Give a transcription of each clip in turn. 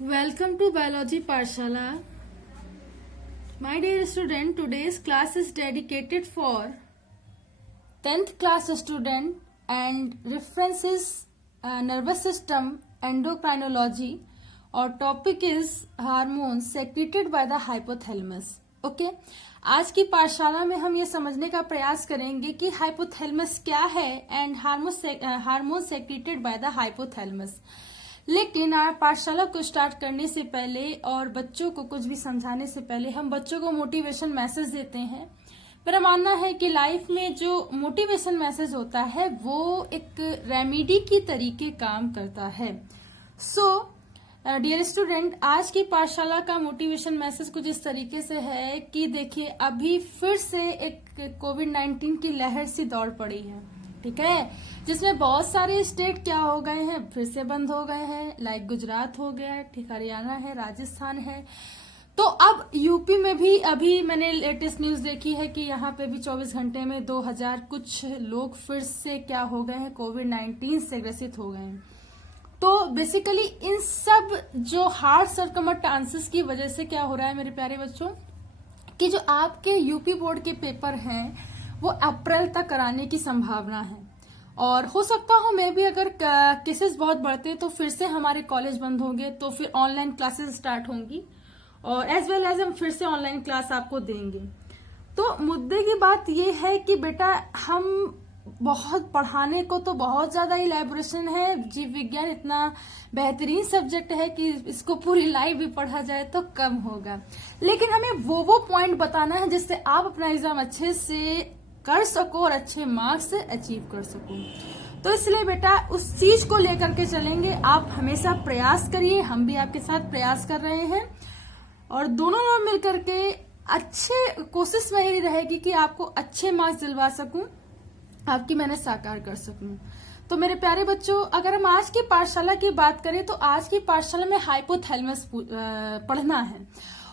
Welcome to Biology Parshala. My dear student, today's class is dedicated for 10th class student and reference is nervous system endocrinology और topic is hormones secreted by the hypothalamus. Okay? आज की पाठशाला में हम ये समझने का प्रयास करेंगे कि हाइपोथैलेमस क्या है and hormone secreted by the hypothalamus. लेकिन पाठशाला को स्टार्ट करने से पहले और बच्चों को कुछ भी समझाने से पहले हम बच्चों को मोटिवेशन मैसेज देते हैं। मेरा मानना है कि लाइफ में जो मोटिवेशन मैसेज होता है वो एक रेमेडी की तरीके काम करता है। सो डियर स्टूडेंट, आज की पाठशाला का मोटिवेशन मैसेज कुछ इस तरीके से है कि देखिए, अभी फिर से एक कोविड-19 की लहर सी दौड़ पड़ी है, ठीक है, जिसमें बहुत सारे स्टेट क्या हो गए हैं, फिर से बंद हो गए हैं। लाइक गुजरात हो गया है, ठीक, हरियाणा है, राजस्थान है। तो अब यूपी में भी अभी मैंने लेटेस्ट न्यूज देखी है कि यहाँ पे भी 24 घंटे में 2000 कुछ लोग फिर से क्या हो गए हैं, कोविड-19 से ग्रसित हो गए हैं। तो बेसिकली इन सब जो हार्ड सर्कमस्टांसेस की वजह से क्या हो रहा है मेरे प्यारे बच्चों, कि जो आपके यूपी बोर्ड के पेपर हैं वो अप्रैल तक कराने की संभावना है। और हो सकता हो मैं भी अगर केसेस बहुत बढ़ते तो फिर से हमारे कॉलेज बंद होंगे, तो फिर ऑनलाइन क्लासेस स्टार्ट होंगी और एज वेल एज हम फिर से ऑनलाइन क्लास आपको देंगे। तो मुद्दे की बात यह है कि बेटा, हम बहुत पढ़ाने को तो बहुत ज्यादा इलैबोरेशन है, जीव विज्ञान इतना बेहतरीन सब्जेक्ट है कि इसको पूरी लाइफ भी पढ़ा जाए तो कम होगा, लेकिन हमें वो पॉइंट बताना है जिससे आप अपना एग्जाम अच्छे से कर सको और अच्छे मार्क्स से अचीव कर सको। तो इसलिए बेटा उस चीज को लेकर के चलेंगे। आप हमेशा प्रयास करिए, हम भी आपके साथ प्रयास कर रहे हैं और दोनों लोग मिलकर के अच्छे कोशिश मेरी रहेगी कि आपको अच्छे मार्क्स दिलवा सकूं, आपकी मेहनत साकार कर सकूं। तो मेरे प्यारे बच्चों, अगर हम आज की पाठशाला की बात करें तो आज की पाठशाला में हाइपोथैलेमस पढ़ना है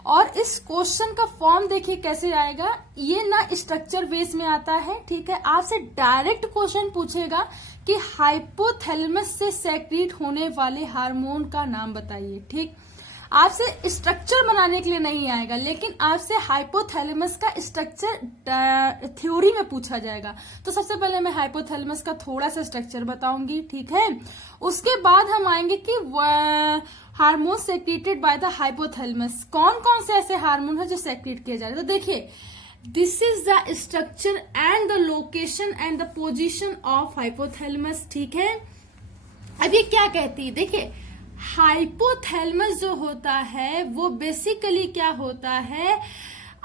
और इस क्वेश्चन का फॉर्म देखिए कैसे आएगा। ये ना स्ट्रक्चर बेस में आता है, ठीक है, आपसे डायरेक्ट क्वेश्चन पूछेगा कि हाइपोथैलेमस से सेक्रेट होने वाले हार्मोन का नाम बताइए। ठीक, आपसे स्ट्रक्चर बनाने के लिए नहीं आएगा, लेकिन आपसे हाइपोथैलेमस का स्ट्रक्चर थ्योरी में पूछा जाएगा। तो सबसे पहले मैं हाइपोथैलेमस का थोड़ा सा स्ट्रक्चर बताऊंगी, ठीक है। उसके बाद हम आएंगे कि hormone secreted by the hypothalamus, कौन कौन से ऐसे हार्मोन है जो सेक्रेट किए जा रहे हैं। तो देखिए, this is the structure and the location and the position of hypothalamus, ठीक है। अब ये क्या कहती है, देखिए, हाइपोथैलेमस जो होता है वो बेसिकली क्या होता है,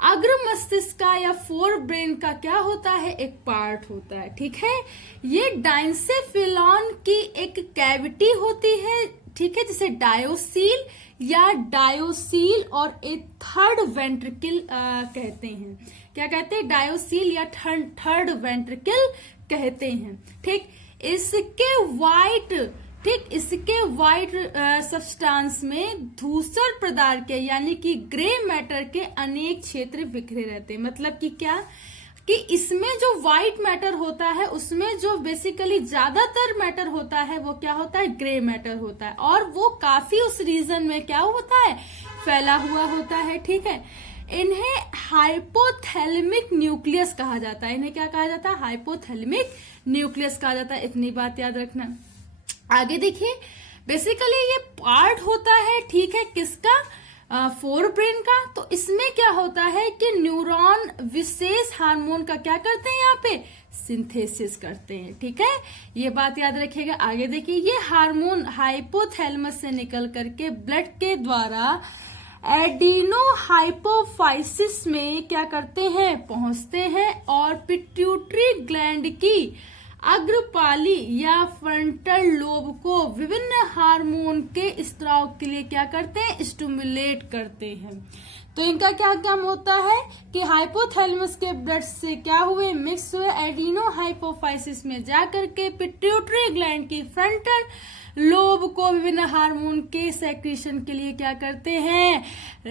अग्र मस्तिष्क का या फोर ब्रेन का क्या होता है, एक पार्ट होता है, ठीक है। ये डाइंसेफिलॉन की एक कैविटी होती है, ठीक है, जिसे डायोसील या डायोसील और एक थर्ड वेंट्रिकल कहते हैं। क्या कहते हैं, डायोसील या थर्ड वेंट्रिकल कहते हैं, ठीक। इसके वाइट सब्सटेंस में धूसर पदार्थ के यानी कि ग्रे मैटर के अनेक क्षेत्र बिखरे रहते हैं। मतलब कि क्या, कि इसमें जो व्हाइट मैटर होता है उसमें जो बेसिकली ज्यादातर मैटर होता है वो क्या होता है, ग्रे मैटर होता है, और वो काफी उस रीजन में क्या होता है, फैला हुआ होता है, ठीक है। इन्हें हाइपोथैलेमिक न्यूक्लियस कहा जाता है। इन्हें क्या कहा जाता है, हाइपोथैलेमिक न्यूक्लियस कहा जाता है। इतनी बात याद रखना। आगे देखिए, बेसिकली ये पार्ट होता है, ठीक है, किसका, फोर ब्रेन का। तो इसमें क्या होता है कि न्यूरॉन विशेष हार्मोन का क्या करते हैं, यहाँ पे सिंथेसिस करते हैं, ठीक है, ये बात याद रखिएगा। आगे देखिए, ये हार्मोन हाइपोथैलेमस से निकल करके ब्लड के द्वारा एडिनो हाइपोफाइसिस में क्या करते हैं, पहुंचते हैं और पिट्यूटरी ग्लैंड की अग्रपाली या फ्रंटल लोब को विभिन्न हार्मोन के स्त्राव के लिए क्या करते हैं, स्टिमुलेट करते हैं। तो इनका क्या काम होता है कि हाइपोथैलेमस के ब्लड से क्या हुए, मिक्स हुए एडिनो हाइपोफाइसिस में जाकर के पिट्यूटरी ग्लैंड की फ्रंटल लोब को विभिन्न हार्मोन के सेक्रेशन के लिए क्या करते हैं,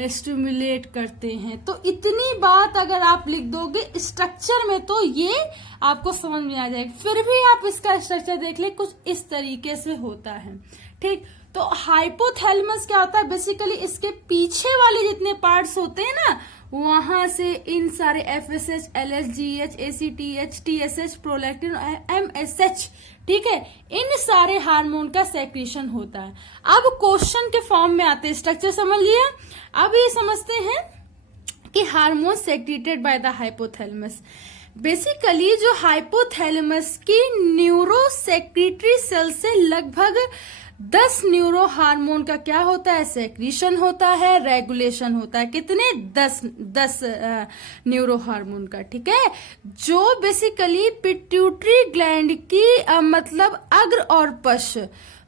स्टिमुलेट करते हैं। तो इतनी बात अगर आप लिख दोगे स्ट्रक्चर में तो ये आपको समझ में आ जाएगा। फिर भी आप इसका स्ट्रक्चर देख ले, कुछ इस तरीके से होता है, ठीक। तो हाइपोथैलेमस क्या होता है, बेसिकली इसके पीछे वाले जितने पार्ट्स होते हैं ना, वहां से इन सारे FSH, LH, GH, ACTH, TSH, prolactin, MSH, ठीक है, इन सारे हार्मोन का सेक्रीशन होता है। अब क्वेश्चन के फॉर्म में आते हैं, स्ट्रक्चर समझ लिया। अब ये समझते हैं कि hormone secreted by the hypothalamus. Basically जो हाइपोथैलेमस की न्यूरो सेक्रेटरी सेल से लगभग 10 न्यूरो हार्मोन का क्या होता है, सेक्रीशन होता है, रेगुलेशन होता है। कितने, 10 न्यूरो हार्मोन का, ठीक है, जो बेसिकली पिट्यूटरी ग्लैंड की मतलब अग्र और पश्च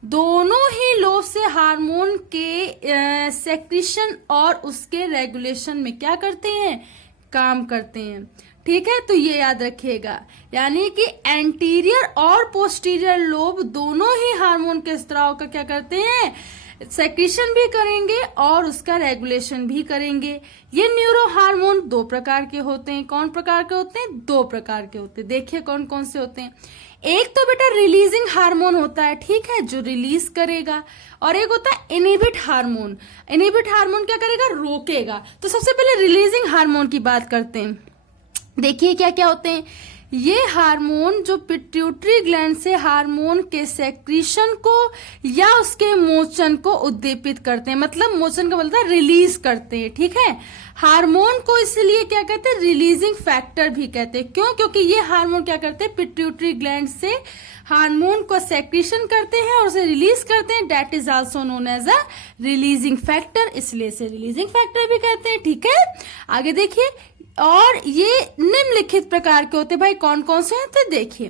दोनों ही लोब से हार्मोन के सेक्रीशन और उसके रेगुलेशन में क्या करते हैं, काम करते हैं, ठीक है। तो ये याद रखिएगा, यानी कि एंटीरियर और पोस्टीरियर लोब दोनों ही हार्मोन के स्त्राव का क्या करते हैं, सेक्रीशन भी करेंगे और उसका रेगुलेशन भी करेंगे। ये न्यूरो हार्मोन 2 प्रकार के होते हैं। कौन प्रकार के होते हैं, 2 प्रकार के होते हैं। देखिए कौन कौन से होते हैं। एक तो बेटा रिलीजिंग हार्मोन होता है, ठीक है, जो रिलीज करेगा, और एक होता है इनहिबिट हार्मोन। इनहिबिट हार्मोन क्या करेगा, रोकेगा। तो सबसे पहले रिलीजिंग हार्मोन की बात करते हैं। देखिए क्या क्या होते हैं ये हार्मोन, जो पिट्यूटरी ग्लैंड से हार्मोन के सेक्रीशन को या उसके मोचन को उद्दीपित करते हैं। मतलब मोचन का मतलब रिलीज करते हैं, ठीक है। हार्मोन को इसलिए क्या कहते हैं, रिलीजिंग फैक्टर भी कहते हैं। क्यों, क्योंकि ये हार्मोन क्या करते हैं, पिट्यूटरी ग्लैंड से हार्मोन को सेक्रीशन करते हैं और उसे रिलीज करते हैं। That is also known as a releasing factor, इसलिए इसे रिलीजिंग फैक्टर भी कहते हैं, ठीक है। आगे देखिए, और ये निम्नलिखित प्रकार के होते हैं। भाई कौन कौन से हैं, तो देखिए,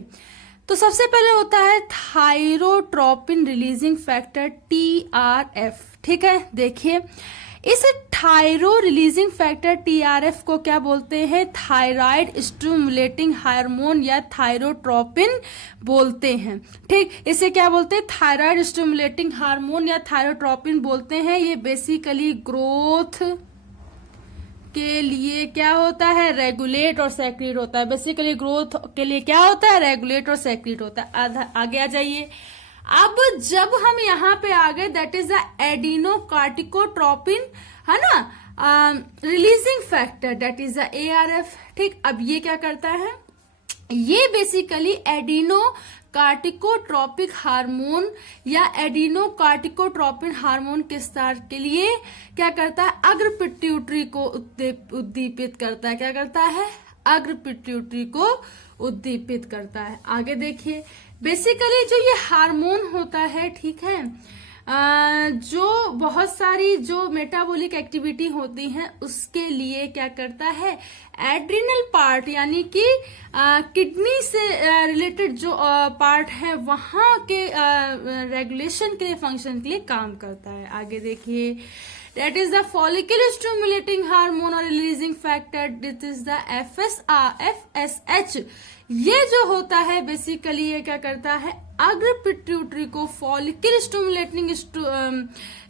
तो सबसे पहले होता है थायरोट्रोपिन रिलीजिंग फैक्टर, TRF, ठीक है। देखिए इस थायरो रिलीजिंग फैक्टर TRF को क्या बोलते हैं, थायराइड स्टिमुलेटिंग हार्मोन या थायरोट्रोपिन बोलते हैं, ठीक। इसे क्या बोलते हैं, थायराइड स्टिमुलेटिंग हार्मोन या थायरोट्रोपिन बोलते हैं। ये बेसिकली ग्रोथ के लिए क्या होता है, रेगुलेट और सेक्रेट होता है। बेसिकली ग्रोथ के लिए क्या होता है, रेगुलेट और सेक्रेट होता है। आगे आ जाइए। अब जब हम यहाँ पे आ गए, दैट इज द एडिनोकार्टिकोट्रोपिन, है ना, releasing factor, that is the ARF, ठीक। अब ये क्या करता है, ये बेसिकली एडिनो कार्टिकोट्रोपिक हार्मोन या एडिनोकार्टिकोट्रोपिन हार्मोन के स्तर के लिए क्या करता है, अग्र पिट्यूटरी को उद्दीपित करता है। क्या करता है, अग्र पिट्यूटरी को उद्दीपित करता है। आगे देखिए, बेसिकली जो ये हार्मोन होता है, ठीक है, जो बहुत सारी जो मेटाबॉलिक एक्टिविटी होती है उसके लिए क्या करता है, एड्रिनल पार्ट यानी कि किडनी से रिलेटेड जो पार्ट है वहां के रेगुलेशन के लिए, फंक्शन के लिए काम करता है। आगे देखिए, that is the follicle stimulating hormone और releasing factor, this is the FSH। ये जो होता है बेसिकली ये क्या करता है, अग्र पिट्यूटरी को फॉलिकल स्टिमुलेटिंग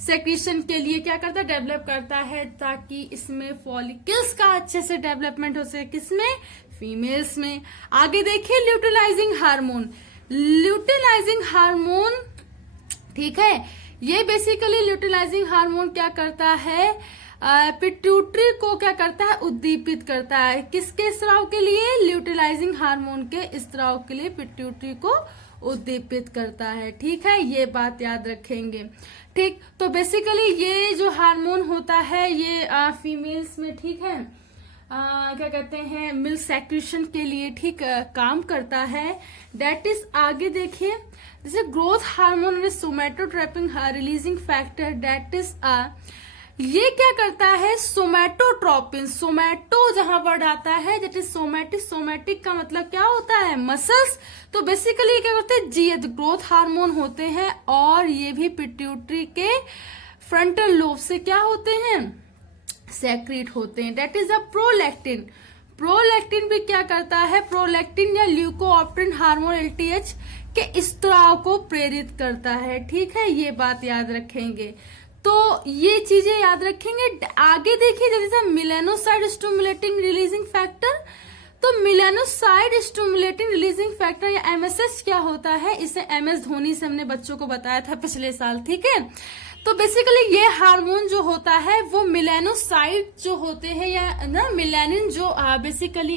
सेक्रीशन के लिए क्या करता है, डेवलप करता है, ताकि इसमें फॉलिकल्स का अच्छे से डेवलपमेंट हो सके। किसमें, फीमेल्स में। आगे देखिए, ल्यूटिलाइजिंग हार्मोन। ल्यूटिलाइजिंग हार्मोन, ठीक है, ये बेसिकली ल्यूटिलाइजिंग हार्मोन क्या करता है, पिट्यूटरी को क्या करता है, उद्दीपित करता है। किसके स्राव के लिए, ल्यूटिलाइजिंग हार्मोन के स्राव के लिए पिट्यूटरी को उद्दीपित करता है, ठीक है। ये बात याद रखेंगे, ठीक। तो बेसिकली ये जो हार्मोन होता है ये फीमेल्स में, ठीक है, क्या कहते हैं, मिल्क सेक्रेशन के लिए, ठीक, काम करता है। दैट इज, आगे देखिए, जैसे growth hormone somatotropin releasing factor, that is ये क्या करता है, सोमैटोट्रोपिन, सोमैटो जहां वर्ड आता है, दैट इज सोमैटिक। सोमैटिक का मतलब क्या होता है, मसल्स। तो बेसिकली क्या करते हैं, जीएच ग्रोथ हार्मोन होते हैं, और ये भी पिट्यूटरी के फ्रंटल लोब से क्या होते हैं, सेक्रेट होते हैं। That is a prolactin. Prolactin भी क्या करता है, प्रोलैक्टिन या ल्यूकोऑप्टिन हार्मोन LTH के स्त्राव को प्रेरित करता है, ठीक है। ये बात याद रखेंगे, तो ये चीजें याद रखेंगे। आगे देखिए, जैसे मिलेनोसाइड स्टिमुलेटिंग रिलीजिंग फैक्टर, तो मेलानोसाइट स्टिमुलेटिंग रिलीजिंग फैक्टर या एमएसएच क्या होता है, इसे एमएस धोनी से हमने बच्चों को बताया था पिछले साल, ठीक है। तो बेसिकली ये हार्मोन जो होता है वो मेलानोसाइट जो होते हैं या ना मेलानिन जो बेसिकली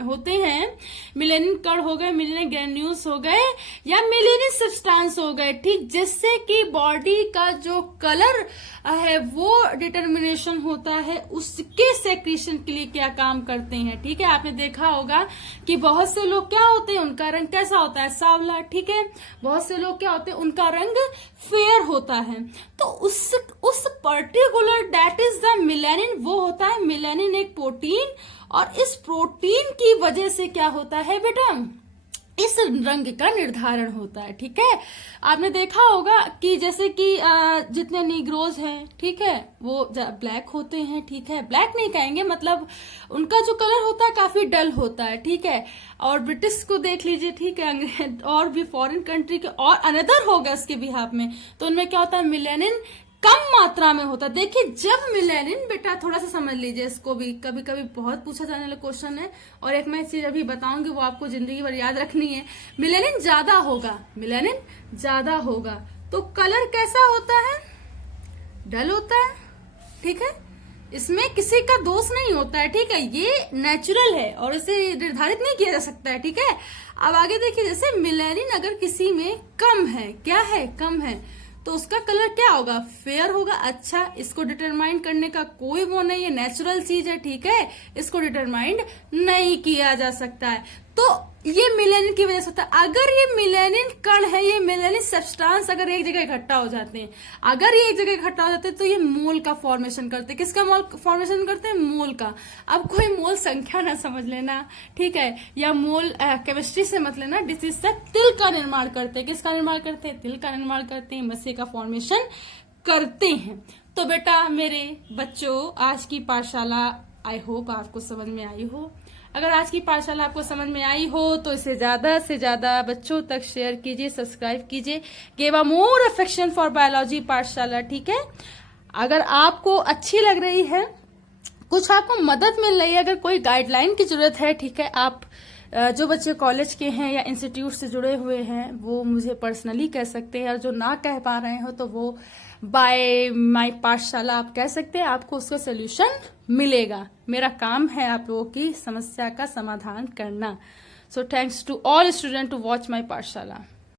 होते हैं, मेलानिन कण हो गए, मेलानिन ग्रैन्यूल्स हो गए या मेलानिन सब्सटेंस हो गए, ठीक, जिससे कि बॉडी का जो कलर है वो डिटर्मिनेशन होता है, उसके सेक्रीशन के लिए क्या काम करते हैं, ठीक है। आपने देखा होगा कि बहुत से लोग क्या होते हैं, उनका रंग कैसा होता है, सांवला, ठीक है। बहुत से लोग क्या होते हैं, उनका रंग फेयर होता है। तो उस particular that is the melanin, वो होता है मेलानिन एक प्रोटीन, और इस प्रोटीन की वजह से क्या होता है बेटा, इस रंग का निर्धारण होता है, ठीक है। आपने देखा होगा कि जैसे कि जितने नीग्रोज हैं, ठीक है, वो ब्लैक होते हैं, ठीक है, ब्लैक नहीं कहेंगे, मतलब उनका जो कलर होता है काफी डल होता है, ठीक है। और ब्रिटिश को देख लीजिए, ठीक है, और भी फॉरेन कंट्री के और अनदर होगा इसके बिहाफ में, तो उनमें क्या होता है, मेलानिन कम मात्रा में होता है। देखिए जब मेलानिन, बेटा थोड़ा सा समझ लीजिए इसको भी, कभी कभी बहुत पूछा जाने वाला क्वेश्चन है, और एक मैं चीज अभी बताऊंगी वो आपको जिंदगी भर याद रखनी है। मेलानिन ज्यादा होगा, मेलानिन ज्यादा होगा तो कलर कैसा होता है, डल होता है, ठीक है। इसमें किसी का दोष नहीं होता है, ठीक है, ये नेचुरल है और इसे निर्धारित नहीं किया जा सकता है, ठीक है। अब आगे देखिए, जैसे मेलानिन अगर किसी में कम है, क्या है, कम है, तो उसका कलर क्या होगा, फेयर होगा। अच्छा, इसको डिटरमाइन करने का कोई वो नहीं है, नेचुरल चीज है, ठीक है, इसको डिटरमाइंड नहीं किया जा सकता है। तो ये मेलानिन की वजह से होता है। अगर ये मेलानिन कण है, ये मेलानिन सब्सटेंस अगर एक जगह इकट्ठा हो जाते हैं, अगर ये एक जगह इकट्ठा हो जाते हैं तो ये मोल का फॉर्मेशन करते हैं। किसका मोल फॉर्मेशन करते हैं, मोल का। अब कोई मोल संख्या ना समझ लेना, ठीक है, या मोल केमिस्ट्री से मत लेना, डिसीज से तिल का निर्माण करते हैं। किसका निर्माण करते हैं, तिल का निर्माण करते हैं, मत्स्य का फॉर्मेशन करते हैं। तो बेटा मेरे बच्चों, आज की पाठशाला आई होप आपको समझ में आई हो। अगर आज की पाठशाला आपको समझ में आई हो तो इसे ज्यादा से ज्यादा बच्चों तक शेयर कीजिए, सब्सक्राइब कीजिए। Give a more affection for biology पाठशाला, ठीक है। अगर आपको अच्छी लग रही है, कुछ आपको मदद मिल रही है, अगर कोई गाइडलाइन की जरूरत है, ठीक है, आप जो बच्चे कॉलेज के हैं या इंस्टीट्यूट से जुड़े हुए हैं वो मुझे पर्सनली कह सकते हैं, और जो ना कह पा रहे हो तो वो बाय माय पाठशाला आप कह सकते हैं, आपको उसका सोल्यूशन मिलेगा। मेरा काम है आप लोगों की समस्या का समाधान करना। So thanks to all student to watch my पाठशाला।